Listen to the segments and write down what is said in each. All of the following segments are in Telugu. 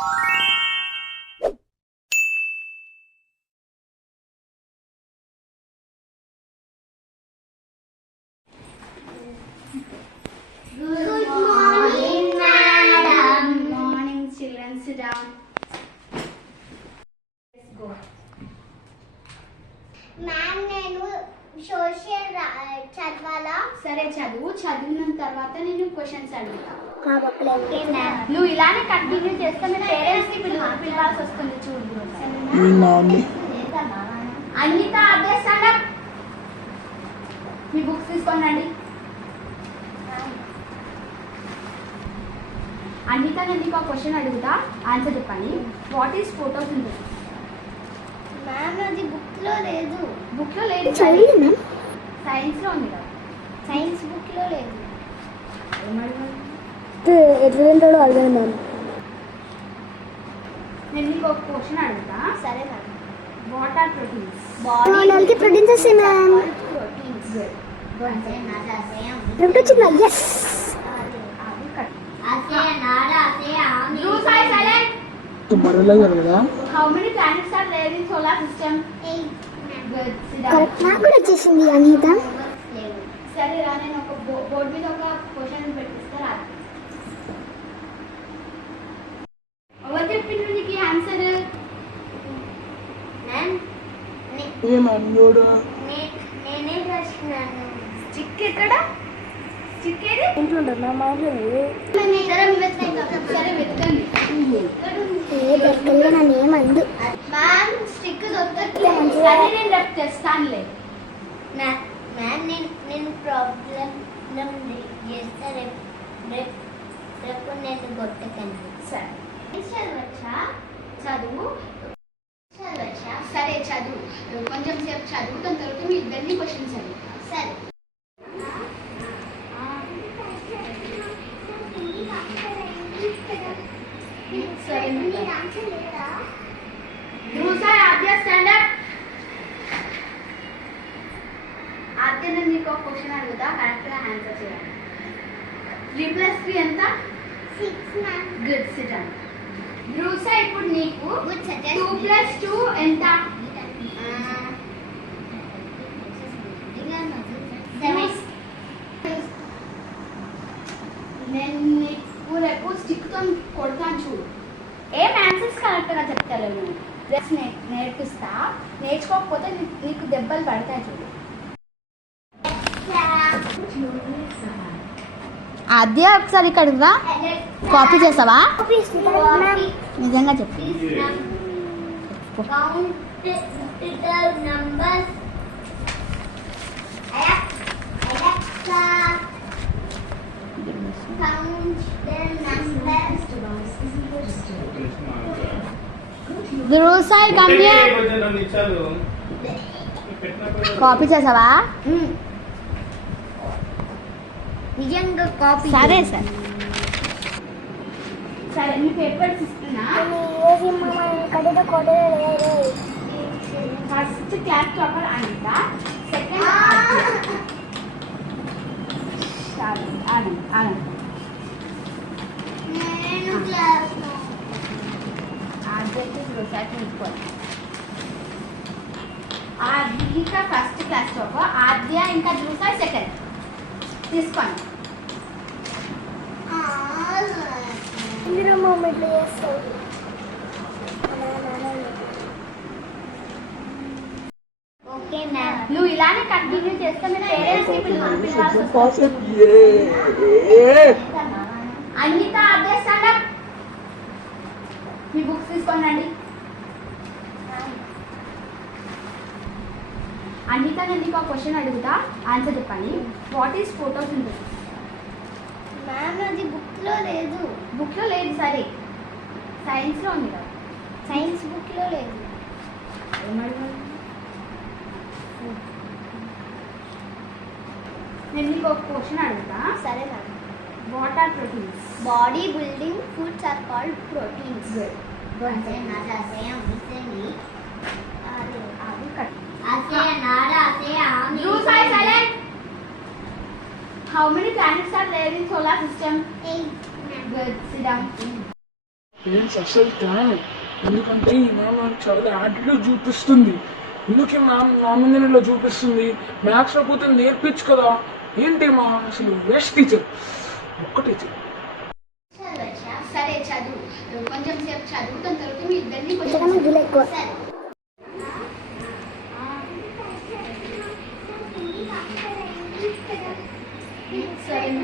Good morning, madam. Morning, children. Sit down. Let's go. Ma'am నేను సోషల్ చదవాలా? సరే చదువు. చదివిన తర్వాత నేను క్వశ్చన్స్ అడుగుతా. నువ్వు ఇలానే కంటిన్యూ చేస్తే మీ పేరెంట్స్ కి పిలవాల్సి వస్తుంది చూడు. అన్నిత అభ్యాసాల మీ బుక్స్ తీసుకోండి. అన్నిత నేను నీకు క్వశ్చన్ అడుగుతా, ఆన్సర్ చెప్పండి. What is photosynthesis? మ్యామ్ అది బుక్ లో లేదు. బుక్ లో లేదు, సైన్స్ లో ఉంది కదా. సైన్స్ బుక్ లో లేదు. ఎట్లా తింటాడో అడగండి మ్యామ్. నేను నీకు ఒక క్వశ్చన్ అడుగుతా. సరే మ్యామ్. What are proteins? బాడీకి ప్రోటీన్స్ వస్తాయి మ్యామ్. ప్రోటీన్స్. వచ్చిందా? ఎస్. అది cut. How many planets are there in solar system? 8. Good. Sit down. Correct. నాకు కూడా వచ్చేసింది అనిత. సరే రా, నేను ఒక బోర్డు మీద ఒక క్వశ్చన్ పెట్టిస్తా రా. ఎవరు చెప్పిండ్రు నీకు ఆన్సర్? నేనే రాసినాను. స్టిక్ ఎక్కడ? స్టిక్ ఏది? ఇంట్లుంటారు నా మాట్లాడి సరే వెతకండి. దొరకలే నన్ను ఏమందు. మ్యామ్ స్టిక్ దొరకట్లేదు. సరే నేను రేపు తెస్తానులే. మ్యామ్ నేను ప్రాబ్లం చేస్తా. రేపు నేను కొట్టకండి. సరే చదవచ్చా? చదువు. చదవచ్చా? సరే చదువు. కొంచెం సేపు చదువు, దాని తర్వాత మీ ఇద్దరిని క్వశ్చన్స్ అడుగుతా. సరే. సరే ధ్రువసాయి, ఆద్య స్టాండ్ అప్. ఆద్య నేను నీకు ఒక క్వశ్చన్ అడుగుతా, కరెక్ట్గా ఆన్సర్ చేయాలి. 3+3 ఎంత? 6 ma'am. Good. Sit down. Dhruvasai, ఇప్పుడు నీకు గుడ్ 2+2 ఎంత? 7. నేను నీకు రేపు స్టిక్తో కొడతాను చూడు. ఏం ఆన్సర్స్ కరెక్ట్గా చెప్తలేవు. రేపు నేర్పిస్తా. నేర్చుకోకపోతే నీకు దెబ్బలు పడతాయి చూడు. ఆద్య ఒకసారి ఇక్కడికి రా. కాపీ చేసావా? నిజంగా చెప్పు. Count the numbers. Alexa, count the numbers. Dhruvasai come here. Copy చేసావా? నిజంగా కాపీ. సరే సార్. సరే మీ పేపర్స్ ఇస్తున్నా. First class topper Anitha, second Anand. నేను క్లాస్ ఆద్యకి ధ్రువసాయి తీసుకోవాలి. ఇంకా ఫస్ట్ క్లాస్ టాపర్ ఆద్య, ఇంకా ధ్రువసాయి సెకండ్. తీసుకోండి. Okay ma'am. నువ్వు ఇలానే కంటిన్యూ చేస్తే మీ పేరెంట్స్ కి పిలవాల్సి వస్తుంది. అన్నిత అభ్యాసాల మీ బుక్స్ తీసుకోండి. అన్నిత నేను నీకు క్వశ్చన్ అడుగుతా, ఆన్సర్ చెప్పండి. What is photosynthesis? మ్యామ్ అది బుక్ లో లేదు. బుక్ లో లేదు. సరే సైన్స్ లో ఉంది కదా. సైన్స్ బుక్ లో లేదు. నేను నీకు ఒక క్వశ్చన్ అడుగుతా. సరే ma'am. What are proteins? Body building foods are called proteins. అది cut. How many planets are there in solar system? 8. Good. Sit down. Parents అస్సలు కాదు, ఎందుకంటే ఈ మ్యామ్ నాకు చాలా యాటిట్యూడ్ చూపిస్తుంది. ఎందుకే మ్యామ్ నా మీద ఇలా చూపిస్తుంది? మ్యాథ్స్ రాకపోతే నేర్పించు కదా. ఏంటి మా అసలు వేస్ట్ టీచర్, ఒక్క టీచర్. సరే చదువు, కొంచెం సేపు చదువుతాం, తర్వాత మీ ఇద్దరిని ఇంతకన్నా గిల్ల ఎక్కువ.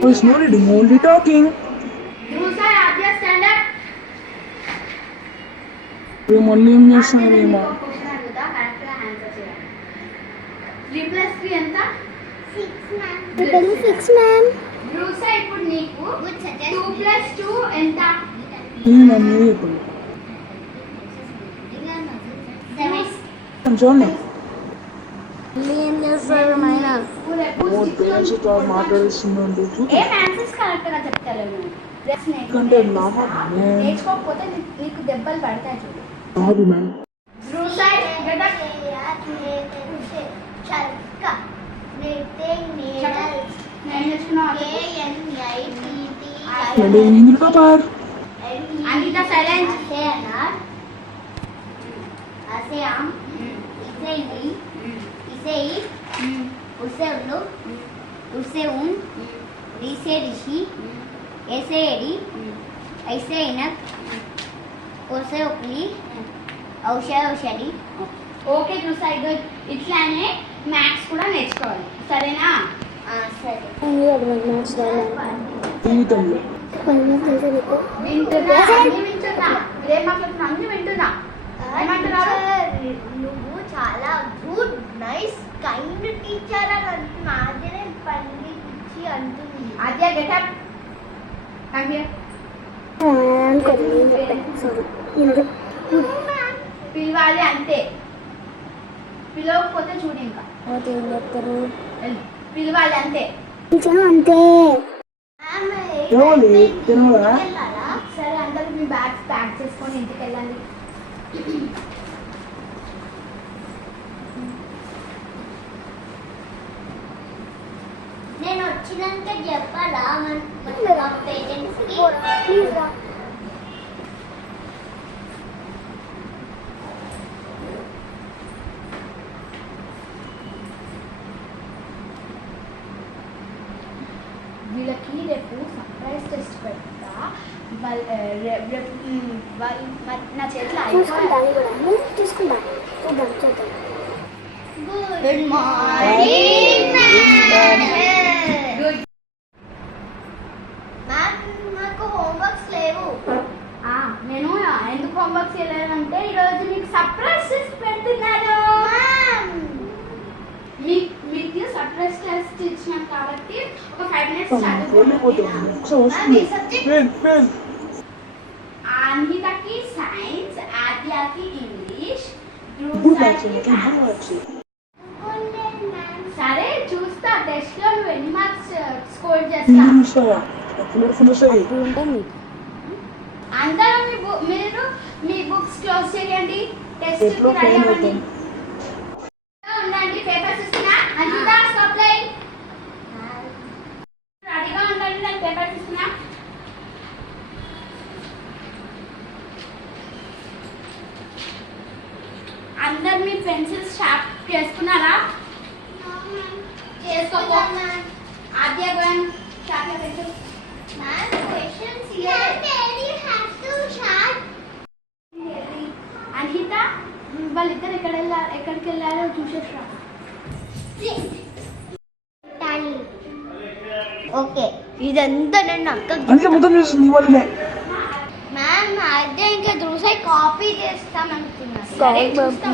There's no need, only talking. ఇప్పుడు మళ్ళీ ఏం చేస్తున్నారు ఏమో. 3+3 ఎంత? 6 మ్యామ్. బ్రూసా ఇప్పుడు నీకు 2+2 ఎంత? మమ్మీ ఇప్పుడు చూడండి ఏం చేస్తారు మైనా? పేరెంట్స్ తో మాట్లాడిస్తుందండి. ఏం ఆన్సర్స్ కరెక్ట్ గా చెప్తలేవు. ఎందుకంటే నేర్చుకోకపోతే నీకు దెబ్బలు పడతాయి చూడు. కాదు మ్యామ్. బ్రూసా ఇంద్ర పాపర్ అనిత సైలెంట్. उसे उन ऋषे ऋषि ऐसे एडी ऐसे इनक ओसे उकली औषध औषधि. ఓకే బ్రూసా గుడ్. ఇట్లానే మ్యాథ్స్ కూడా నేర్చుకోవాలి, సరేనా? సరే. జీవితంలో వింటున్నా, అన్ని వింటున్నా. మీరేం మాట్లాడుతున్నా అన్ని వింటున్నా. ఏమంటున్నారు? నువ్వు చాలా గుడ్ నైస్ కైండ్ టీచర్ అని అంటున్నా. అదే పండించి అంటుంది. అదే గెటప్ కమ్ హియర్. పిలవాలి అంతే, పిలవకపోతే చూడు ఇంకా. ఏం చెప్తారు? పిలవాలి అంతే. అంతే. తినవా? సరే అందరూ మీ బ్యాగ్స్ ప్యాక్ చేసుకొని ఇంటికి వెళ్ళండి. నేను వచ్చినాక చెప్పాలా మన పేరెంట్స్ కి? ప్లీజ్ రా. వీళ్ళకి రేపు సర్ప్రైజ్ టెస్ట్ పెడతా. నా చేతిలో చూసుకుంటా అది కూడా. చూసుకుంటా. చూద్దాం చూద్దాం. Good morning. మాకు హోంవర్క్స్ లేవు. నేను ఎందుకు హోంవర్క్ చేయలేదంటే ఈరోజు మీకు సర్ప్రైజ్ టెస్ట్ పెడుతున్నాను. మీకు సర్ప్రైజ్ టెస్ట్ ఇచ్చినాం కాబట్టి ఒక 5 minutes అన్హితకి సైన్స్, ఆద్యాకి ఇంగ్లీష్, సరే చూస్తా టెస్ట్ లో నువ్వు ఎన్ని మార్క్స్ స్కోర్ చేస్తా. అందరూ మీరు మీ బుక్స్ క్లోజ్ చేయండి. టెస్ట్ రెడీ అవ్వండి. ఉండండి, పేపర్స్ ఇస్తున్నా. అంకిత స్టాప్ లైన్. రెడీగా ఉండండి, నేను పేపర్స్ ఇస్తున్నా. అందరు మీ పెన్సిల్స్ షార్ప్ చేసుకున్నారా? చేసుకో. ఆద్య గోయం షార్ప్ పెన్సిల్. అన్హిత వాళ్ళిద్దరు ఎక్కడికి వెళ్ళారో చూసేసా. ఓకే ఇదంతా నేను అక్క అందుకే మొత్తం చేస్తుంది వాళ్ళనే. మ్యామ్ అదే ఇంకా దూసై కాపీ చేస్తాం అనుకున్నాను. సరే చూస్తాం.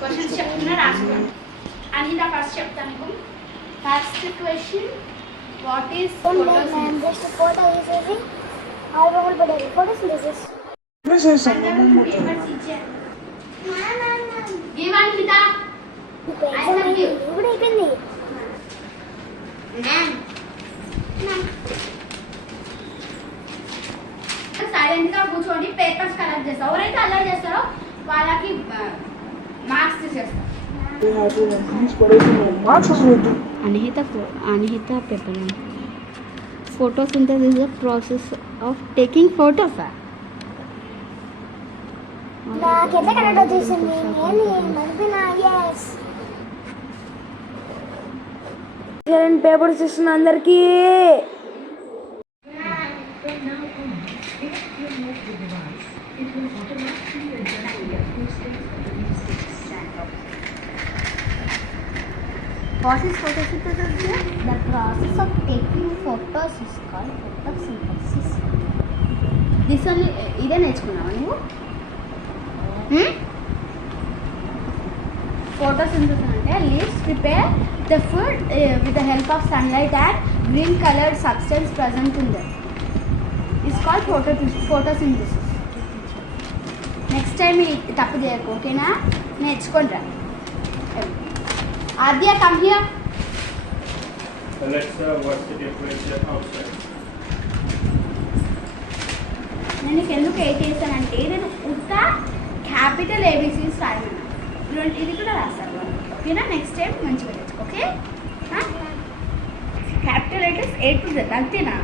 క్వశ్చన్స్ చెప్తున్నా రాసుకోండి. అన్హిత ఫస్ట్ చెప్తాను. First question, what is photosynthesis? Just photo వేసేసి ఆల్బమ్ పడాలి. ఫోటోసింథసిస్. గివ్ అన్హిత. ఇప్పుడు అయిపోయింది. సైలెంట్ గా కూర్చోండి, పేపర్స్ కలెక్ట్ చేస్తాం. ఎవరైతే అల్లరి చేస్తారో వాళ్ళకి మార్క్స్ తీసేస్తాం. Marks Anhitha paper photosynthesis is a process of taking photos. నాకైతే కరెక్ట్ వచ్చేసింది. నేను మరిపోయినా. ఎస్ పేపర్స్ ఇస్తున్నా అందరికీ. What is photosynthesis? The process of taking photos is called photosynthesis. This only ఇదే నేర్చుకున్నావా నువ్వు? Photosynthesis అంటే leaves prepare the food with the help of sunlight and green colored substance present in them. It's called photosynthesis. Next time ఈ తప్పు చేయకు, ఓకేనా? నేర్చుకుంటా. Adya, come here. Alexa, what's the temperature outside? నేను నీకు ఎందుకు చేశానంటే నేను ఉత్త క్యాపిటల్ ఏబీసీస్ రాయమన్నా. ఇది కూడా రాస్తారు వాళ్ళు, ఓకేనా? నెక్స్ట్ టైం మంచిగా తెచ్చుకో, okay? Capital letters A to Z అంతేనా?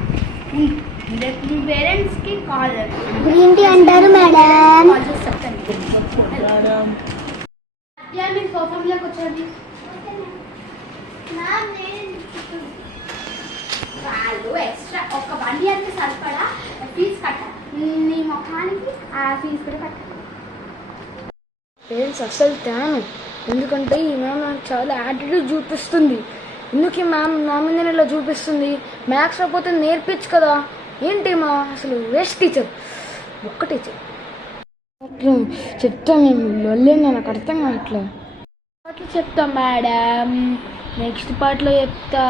మీ పేరెంట్స్కి కాల్ గ్రీన్ టీ అంటారు మేడం. కాల్ చేసి చెప్తాను. అద్యా మీ సోఫా మీదకి వచ్చండి. వాళ్ళు ఎక్స్ట్రా ఒక 1 ఇయర్కి సరిపడా ఫీజు కట్టాలి. నీ ముఖానికి ఆ ఫీజు కూడా కట్టాలి. పేరెంట్స్ అస్సలు తేను, ఎందుకంటే ఈ మ్యామ్ నాకు చాలా యాటిట్యూడ్ చూపిస్తుంది. ఎందుకు ఈ మ్యామ్ నా మీద ఇలా చూపిస్తుంది? మ్యాథ్స్ రాకపోతే నేర్పించు కదా. ఏంటి మా అసలు వేస్ట్ టీచర్, ఒక్క టీచర్. చెప్తా మేము లొల్లే, నాకు అర్థం కావట్లేదు. చెప్తా మేడం, నెక్స్ట్ పార్ట్లో చెప్తా.